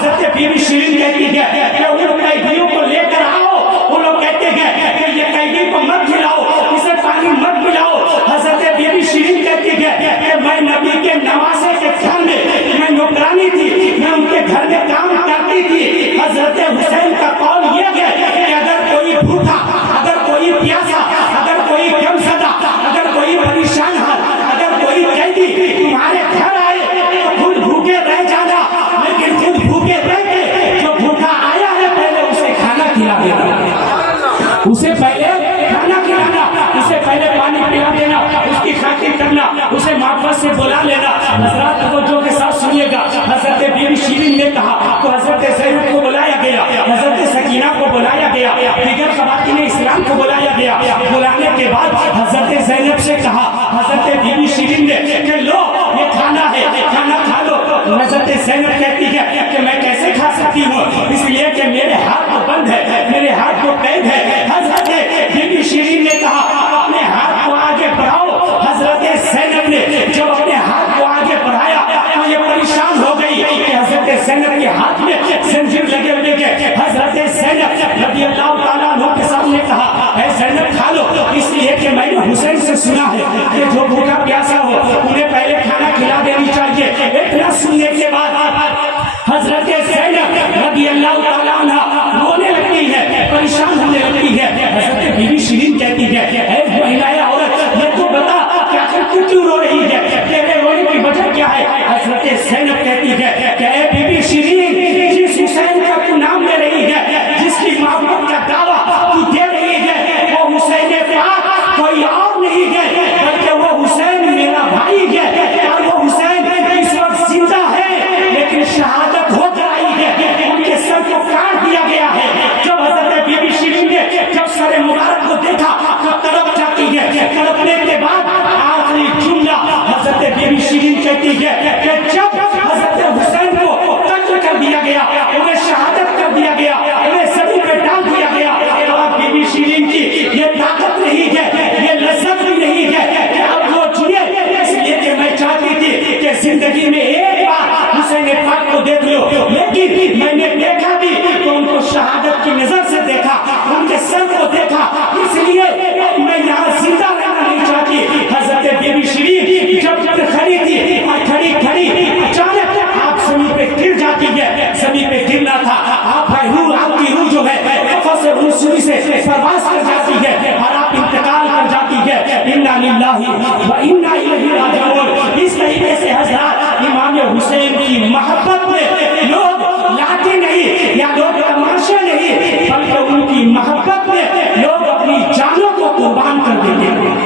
حضرت be be شیرین کہتی ہے کہ ان قیدیوں کو لے کر آؤ. وہ لوگ کہتے ہیں کہ یہ قیدی کو مت کھلاؤ, اسے پانی مت پلاؤ. حضرت بی بی شیرین کہتی ہے کہ میں نبی کے نواسے کے گھر میں نوکرانی تھی, میں ان کے گھر میں کام کرتی تھی. حضرت حسین کا قول یہ ہے کہ اگر کوئی بھوکا, اگر کوئی پیاسا, اگر کوئی غمزدہ, اگر کوئی پریشان حال, اگر کوئی قیدی تمہارے گھر آئے تو خود بھوکے رہ جانا, لیکن خود بھوکے رہ کے جو بھوکا آیا ہے پہلے اسے کھانا کھلا دینا, اسے پہلے کھانا کھلانا, اسے پہلے پانی پلا دینا, اس کی خاطر کرنا, اسے محبت سے بلا لینا. حضرات توجہ کے ساتھ سنیے گا. حضرت بی بی شیرین نے کہا تو حضرت زینب کو بلایا گیا, حضرت سکینہ کو بلایا گیا, دیگر خواتین اسلام کو بلایا گیا. بلانے کے بعد حضرت زینب سے کہا حضرت بی بی شیرین نے کہ لو یہ کھانا ہے, کھانا کھا لو. حضرت زینب کہتی ہے کہ میں کیسے کھا سکتی ہوں, اس لیے کہ میرے ہاتھ کو بند ہے, میرے ہاتھ کو قید ہے. حضرت بی بی شیرین نے کہا اپنے ہاتھ کو آگے بڑھاؤ. حضرت زینب نے جب اپنے ہاتھ کو آگے بڑھایا تو یہ پریشان ہو گئی کہ حضرت زینب کے ہاتھ میں زنجیر لگے ہوئے تھے. حضرت زینب رضی اللہ تعالیٰ عنہ کے سامنے کہا اے زینب کھا لو, اس لیے کہ میں نے حسین سے سنا ہے کہ جو بھوکا پیاسا ہو انہیں پہلے کھانا کھلا دینی چاہیے. اتنا سننے کے بعد حضرت زینب رضی اللہ تعالیٰ عنہ رونے لگتی ہے, پریشان ہونے لگتی ہے. حضرت بی بی شیرین کہتی ہے اے مہیلائے عورت یہ تو بتا کہ آخر تو کیوں رو رہی ہے, تیرے رونے کی وجہ کیا ہے. حضرت زینب کہتی ہے کہ اے بی بی شیرین, جس حسین کا تو نام لے رہی ہے, جس کی محبت کا دعویٰ تو دے رہی ہے, وہ حسین پاک کوئی اور نہیں ہے بلکہ وہ حسین میرا بھائی ہے. اور وہ حسین اس وقت زندہ ہے لیکن شہادت ہو گئی ہے, ان کے سر کو کاٹ دیا گیا ہے. جب حضرت بی بی شیرین نے جب سر مبارک کو دیکھا تو تڑپ جاتی ہے. تڑپنے کے بعد آخری جملہ حضرت بی بی شیرین کہتی ہے کہ جب حضرت حسین کو قتل کر دیا گیا, انہیں شہادت کر دیا گیا, انہیں زمین پہ ڈال دیا گیا, اور بی بی شیرین کی یہ طاقت نہیں ہے, یہ لذت بھی نہیں ہے کہ آپ وہ چنے, اس لیے کہ میں چاہتی تھی کہ زندگی میں ایک بار حسین پاک کو دیکھ لو, لیکن میں نے دیکھا بھی تو ان کو شہادت کی نظر سے دیکھا, ان کے سر کو دیکھا, اس لیے میں یہاں زندہ رہنا نہیں چاہتی. حضرت بی بی شیرین جب کھڑی تھی اور کھڑی اچانک آپ زمین پہ گر جاتی ہے. زمین پہ گرنا تھا, آپ کی روح جو ہے سے رسولی سے پرواز کر جاتی ہے اور آپ انتقال کر جاتی ہے. انا للہ و انا الیہ راجعون. اس طریقے سے حضرات امام حسین کی محبت میں لوگ لاٹھی نہیں یا لوگ تماشے نہیں, بلکہ ان کی محبت میں لوگ اپنی جانوں کو قربان کر دیتے ہیں.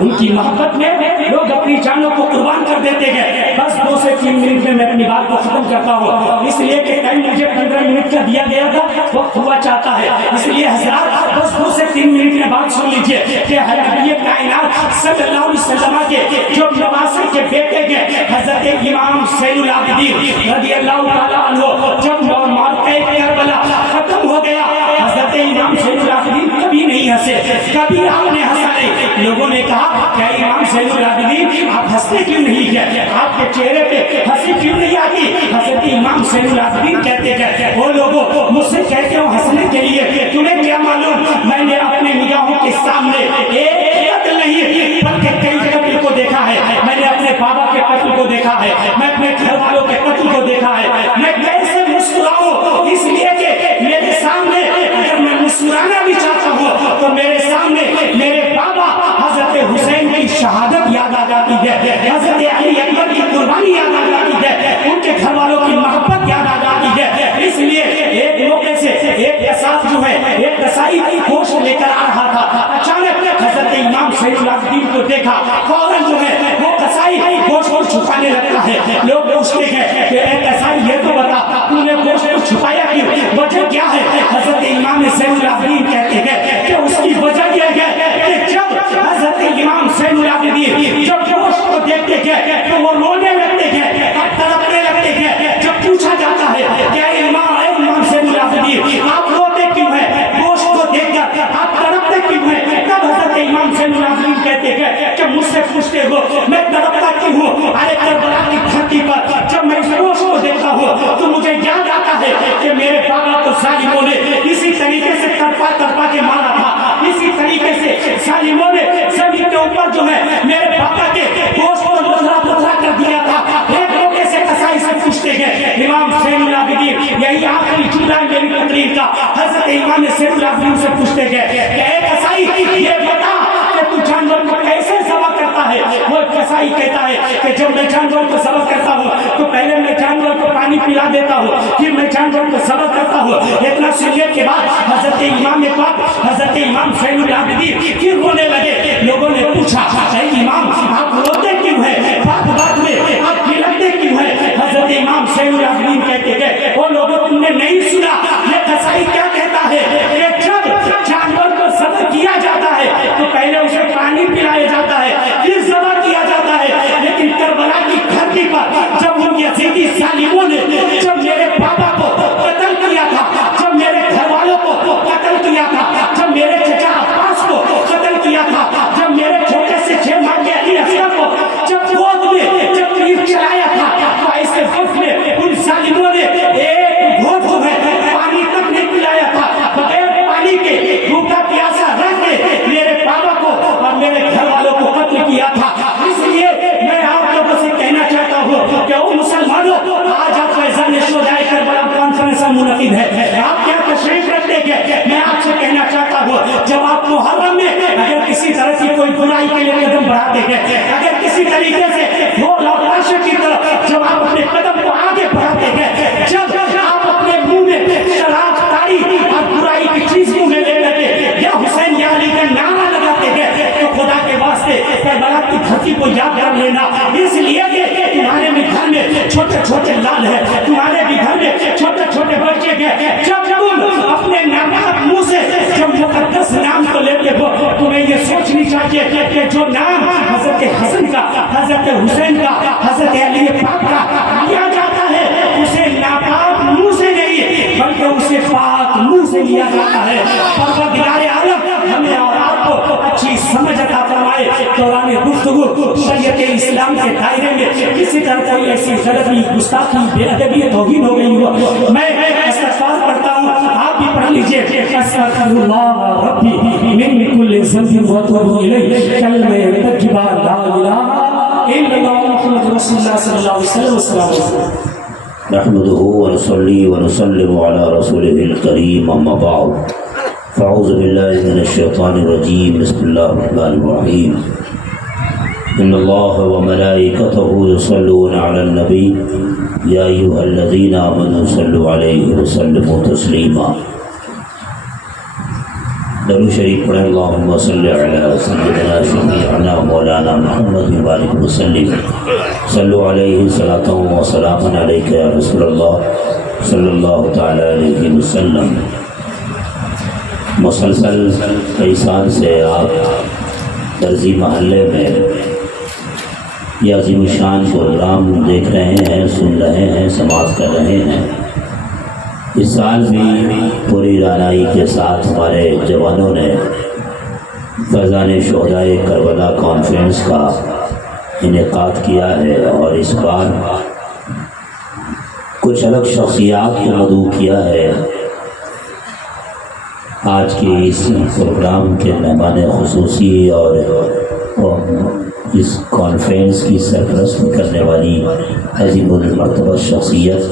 ان کی محبت میں لوگ اپنی جانوں کو قربان کر دیتے ہیں. بس 2 سے 3 منٹ میں اپنی بات کو ختم کرتا ہوں, اس لیے کہ ٹائم مجھے 15 منٹ کا دیا گیا تھا, وقت ہوا چاہتا ہے. اس لیے حضرات بس 2 سے 3 منٹ میں بات سن لیجیے کہ نبی کائنات صلی اللہ علیہ وسلم کے جو نواسے کے بیٹے کے حضرت امام زین العابدین رضی اللہ تعالیٰ عنہ جب معرکہ کربلا ختم ہو گیا, حضرت امام زین العابدین کبھی نہیں ہنسے, کبھی آپ نے ہنسا نہیں. لوگوں نے کہا کہ امام زین العابدین آپ ہنستے کیوں نہیں ہے, آپ کے چہرے پہ ہنسی کیوں نہیں آتی. حضرت امام زین العابدین کہتے ہیں وہ لوگوں مجھ سے کہتے ہو ہنسنے کے لیے, تمہیں کیا معلوم میں نے اپنے نگاہوں کے سامنے ایک قتل نہیں بلکہ کئی قتل کو دیکھا ہے. میں نے اپنے بابا کے قتل کو دیکھا ہے, میں اپنے گھر والوں کے قتل کو دیکھا ہے. میں کیسے مسکراؤں, اس لیے کہ میرے سامنے اگر میں مسکرانا بھی چاہتا ہوں تو میرے سامنے میرے بابا حضرت حسین کی شہادت یاد آ جاتی ہے, حضرت علی اکبر کی قربانی یاد آ جاتی ہے, ان کے گھر والوں کی محبت یاد آ جاتی ہے. اس لیے ایک موقع سے ایک قصاب جو ہے ایک قصائی گوشت لے کر آ رہا تھا, اچانک حضرت امام زین العابدین کو دیکھا, فوراً جو ہے وہ قصائی گوشت کو چھپانے لگتا ہے. لوگ پوچھتے ہیں کہ اے قصائی یہ تو بتا تو نے گوشت کو چھپایا کیوں, وجہ کیا ہے. حضرت امام زین العابدین کہتے ہیں کہ اس کی وجہ یہ ہے کہ جب حضرت امام زین العابدین جب گوشت کو دیکھتے ہیں تو وہ رونے لگتے ہیں اور تڑپنے لگتے ہیں. جب پوچھا جاتا ہے کہ اے امام زین العابدین آپ روتے کیوں ہیں, گوشت کو دیکھ کر آپ تڑپتے کیوں ہیں, تب حضرت امام زین العابدین کہتے ہیں کہ مجھ سے پوچھتے ہو میں تڑپتا کیوں ہوں. ارے کربلا کی دھرتی پر کہ جب میں جانور کو سبق کرتا ہوں تو پہلے میں جانور کو پانی پلا دیتا ہوں، پھر میں جانور کو سبق کرتا ہوں۔ اتنا سننے کے بعد حضرت امام پاک حضرت امام زین العابدین پھر رونے لگے۔ لوگوں نے پوچھا اے امام آپ روتے کیوں ہیں، بات میں آپ کھلاتے کیوں ہیں؟ حضرت امام زین العابدین کہتے ہیں وہ لوگوں تم نے نہیں سنا یہ قصائی کیا کہتا ہے کہ جب جانور کو ذبح کیا جاتا ہے تو پہلے اسے پانی پلایا جاتا ہے پھر ذبح کیا جاتا ہے، لیکن کربلا کی دھرتی پر جب ان یزیدی ظالموں نے جب میرے پاپا کو قتل کیا تھا، جب میرے گھر والوں کو قتل کیا تھا، جب میرے چچا عباس کو قتل کیا تھا، جب میرے چھوٹے سے 6 ماہ کے علی اصغر کو جب گود میں جب تیر چلایا تھا تو ایسے وقت میں ان ظالموں نے ایک گھونٹ جو ہے پانی تک نہیں پلایا تھا، بغیر پانی کے بھوکا پیاسا رہ کے میرے پاپا کو اور میرے گھر والوں کو قتل کیا تھا۔ اس لیے میں آپ لوگوں سے کہنا چاہتا ہوں کہ او مسلمانوں، آج آپ فیضان شہدائے کربلا کانفرنس منعقد ہے، آپ کیا تشریف رکھتے ہیں؟ میں آپ سے کہنا چاہتا ہوں جب آپ محرم میں اگر کسی طرح کی کوئی برائی کے لیے قدم بڑھاتے ہیں، اگر کسی طریقے سے وہ لاشوں کی طرف جب آپ اپنے قدم کو آگے بڑھاتے ہیں، جب آپ اپنے منہ میں شراب تاری اور برائی کی چیز منہ میں لے لیتے یا حسین یا علی کا نعرہ لگاتے ہیں تو خدا کے واسطے کربلا کی دھرتی کو یاد کر لینا، اس لیے کہ تمہارے بھی گھر میں چھوٹے چھوٹے لال ہیں، تمہارے بھی گھر میں چھوٹے چھوٹے بچے ہیں، جب تم اپنے ناپاک منہ سے جب مقدس نام کو لیتے ہو تمہیں یہ سوچنی چاہیے کہ جو نام حضرت حسن کا، حضرت حسین کا، حضرت علی پاک کا لیا جاتا ہے اسے ناپاک منہ سے نہیں بلکہ اسے پاک منہ سے لیا جاتا ہے۔ پروردگار عالم ہمیں اور آپ کو اچھی سمجھ عطا فرمائے۔ دوران گفتگو شریعت اسلام کے دائرے میں کسی طرح کوئی ایسی غلطی، گستاخی، بے ادبی، توہین ہو گئی ہو میں استغفار پڑھتا ہوں، آپ بھی پڑھ لیجئے۔ استغفر اللہ ربی من کل ذنب واتوب الیہ، کلمہ طیبہ لا الہ الا اللہ محمد رسول اللہ صلی اللہ علیہ وسلم۔ السلام علیکم۔ نحمده ونصلي ونسلم على رسوله الكريم أما بعد فأعوذ بالله من الشيطان الرجيم بسم الله الرحمن الرحيم إن الله وملائكته يصلون على النبي يا أيها الذين آمنوا صلوا عليه وسلموا تسليما۔ درود شریف پڑھیں، اللہم صلی علی سیدنا شفیعنا مولانا محمد وبارک وسلم، صلو علیہ صلاۃ و سلام علیک یا رسول اللہ صلی اللہ تعالی علیہ وسلم۔ مسلسل کئی سال سے آپ درزی محلے میں یہ عظیم الشان پروگرام دیکھ رہے ہیں، سن رہے ہیں، سماعت کر رہے ہیں۔ اس سال بھی پوری رانائی کے ساتھ ہمارے جوانوں نے فیضان شہدائے کربلا کانفرنس کا انعقاد کیا ہے، اور اس بار کچھ الگ شخصیات کو مدعو کیا ہے۔ آج کے اس پروگرام کے مہمان خصوصی اور اس کانفرنس کی سرپرستی کرنے والی عظیم المرتبہ شخصیت،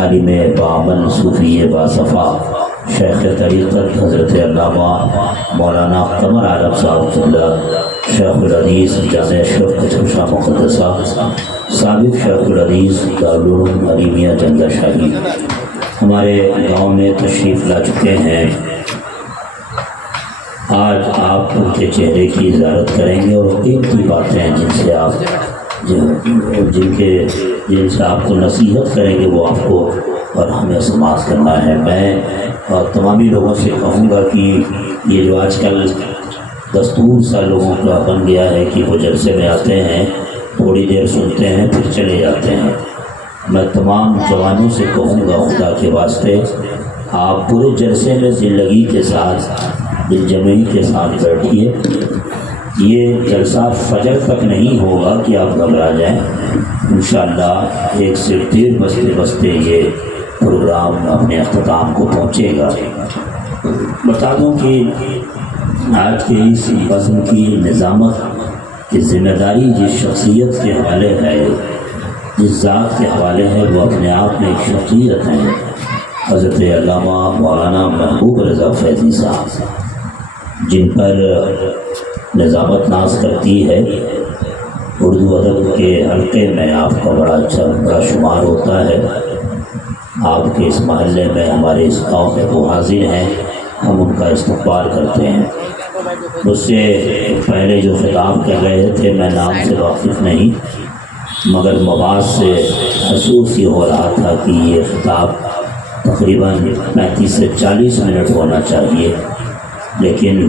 عالم بعمل، صوفی باصفا، شیخ طریقت حضرت علامہ مولانا قمر عالم صاحب اللہ، شیخ الحدیث جامع اشرف کچھ شاہ مقدسہ، سابق شیخ الحدیث دارالعلوم علیمیہ جندہ شاہی ہمارے گاؤں میں تشریف لا چکے ہیں۔ آج آپ ان کے چہرے کی زیارت کریں گے اور قیمتی باتیں جن سے آپ جن سے آپ کو نصیحت کریں گے وہ آپ کو اور ہمیں سماعت کرنا ہے۔ میں اور تمامی لوگوں سے کہوں گا کہ یہ جو آج کل دستور سا لوگوں کا بن گیا ہے کہ وہ جلسے میں آتے ہیں، تھوڑی دیر سنتے ہیں پھر چلے جاتے ہیں، میں تمام جوانوں سے کہوں گا خدا کے واسطے آپ پورے جلسے میں زندگی کے ساتھ، دل جمعی کے ساتھ بیٹھیے۔ یہ جلسہ فجر تک نہیں ہوگا کہ آپ گھبرا جائیں، انشاءاللہ 1 سے 1:30 بجتے بجتے یہ پروگرام اپنے اختتام کو پہنچے گا۔ بتا دوں کہ آج کے اس بزم کی نظامت کی ذمہ داری جس شخصیت کے حوالے ہے، جس ذات کے حوالے ہے، وہ اپنے آپ میں ایک شخصیت ہیں، حضرت علامہ مولانا محبوب رضا فیضی صاحب، جن پر نظامت ناز کرتی ہے اردو ادب کے حلقے میں آپ کا بڑا اچھا عمدہ شمار ہوتا ہے۔ آپ کے اس محلے میں ہمارے اس گاؤں میں وہ حاضر ہیں، ہم ان کا استقبال کرتے ہیں۔ مجھ سے پہلے جو خطاب کر رہے تھے میں نام سے واقف نہیں، مگر مواز سے محسوس یہ ہو رہا تھا کہ یہ خطاب تقریباً 35 سے 40 منٹ ہونا چاہیے، لیکن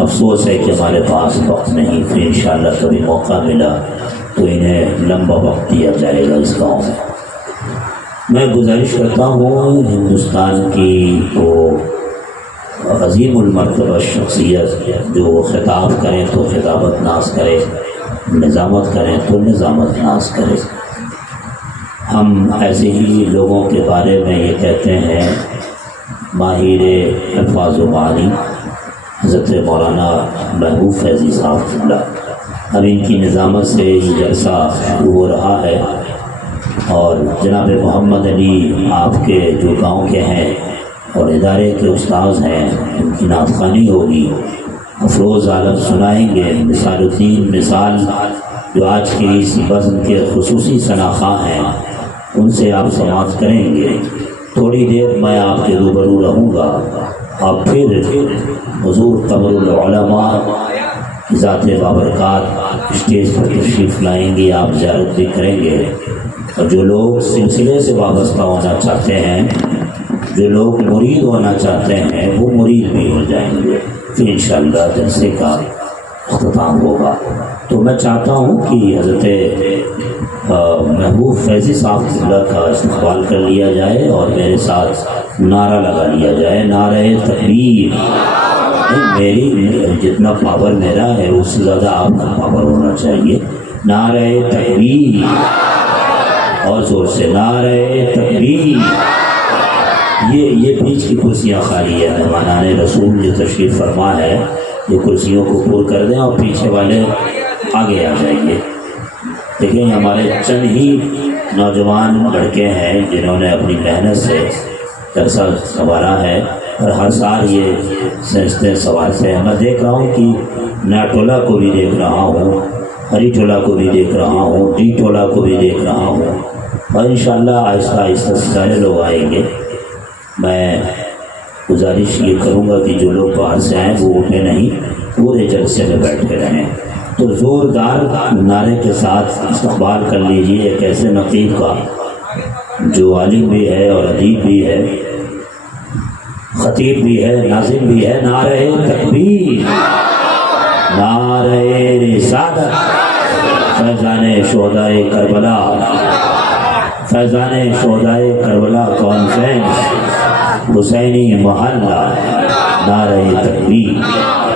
افسوس ہے کہ ہمارے پاس وقت نہیں، پھر انشاءاللہ کبھی موقع ملا تو انہیں لمبا وقت دیا جائے گا اس گاؤں میں۔ میں گزارش کرتا ہوں ہندوستان کی وہ عظیم المرتبہ شخصیت جو خطاب کریں تو خطابت ناز کرے، نظامت کریں تو نظامت ناز کرے۔ ہم ایسے ہی لوگوں کے بارے میں یہ کہتے ہیں، ماہر الفاظ و معانی حضرت مولانا محبوب فیضی صاحب اللہ، اب ان کی نظامت سے یہ جلسہ شروع ہو رہا ہے، اور جناب محمد علی آپ کے جو گاؤں کے ہیں اور ادارے کے استاذ ہیں، ان کی نعت خوانی ہوگی، افروز عالم سنائیں گے، مثال الدین مثال جو آج کے اس بزم کے خصوصی شناخواں ہیں ان سے آپ سماعت کریں گے۔ تھوڑی دیر میں آپ کے روبرو رہوں گا، آپ پھر حضور قمر العلماء کی ذات بابرکات اسٹیج پر تشریف لائیں گے، آپ زیارت بھی کریں گے، اور جو لوگ سلسلے سے وابستہ ہونا چاہتے ہیں، جو لوگ مرید ہونا چاہتے ہیں، وہ مرید بھی ہو جائیں گے، پھر انشاءاللہ جلسے کا اختتام ہوگا۔ تو میں چاہتا ہوں کہ حضرت محبوب فیضی صاحب اللہ کا استقبال کر لیا جائے اور میرے ساتھ نعرہ لگا لیا جائے، نعرہ تکبیر۔ میری جتنا پاور میرا ہے اس سے زیادہ آپ کا پاور ہونا چاہیے۔ نعرہ تکبیر، اور زور سے نعرہ تکبیر۔ یہ بیچ کی کرسیاں خالی ہے، مہمانان رسول جو تشریف فرما ہے یہ کرسیوں کو پور کر دیں اور پیچھے والے آگے آ جائیے۔ دیکھیں ہمارے چند ہی نوجوان لڑکے ہیں جنہوں نے اپنی محنت سے جلسہ سنوارا ہے، اور ہر سال یہ سجدے سنوارتے ہیں۔ میں دیکھ رہا ہوں کہ نیا ٹولہ کو بھی دیکھ رہا ہوں، ہری ٹولہ کو بھی دیکھ رہا ہوں، ڈی ٹولہ کو بھی دیکھ رہا ہوں، اور انشاءاللہ آہستہ آہستہ سارے لوگ آئیں گے۔ میں گزارش یہ کروں گا کہ جو لوگ باہر سے آئیں وہ اٹھے نہیں، پورے جلسے میں بیٹھے رہیں۔ تو زوردار نعرے کے ساتھ استقبال کر لیجیے ایک ایسے نقیب کا جو عالم بھی ہے اور ادیب بھی ہے، خطیب بھی ہے، ناظم بھی ہے۔ نعرہ تکبیر، نعرہ رسالت، فیضان شہدائے کربلا، فیضان شہدائے کربلا کانفرنس حسینی محلہ، نعرہ تکبیر۔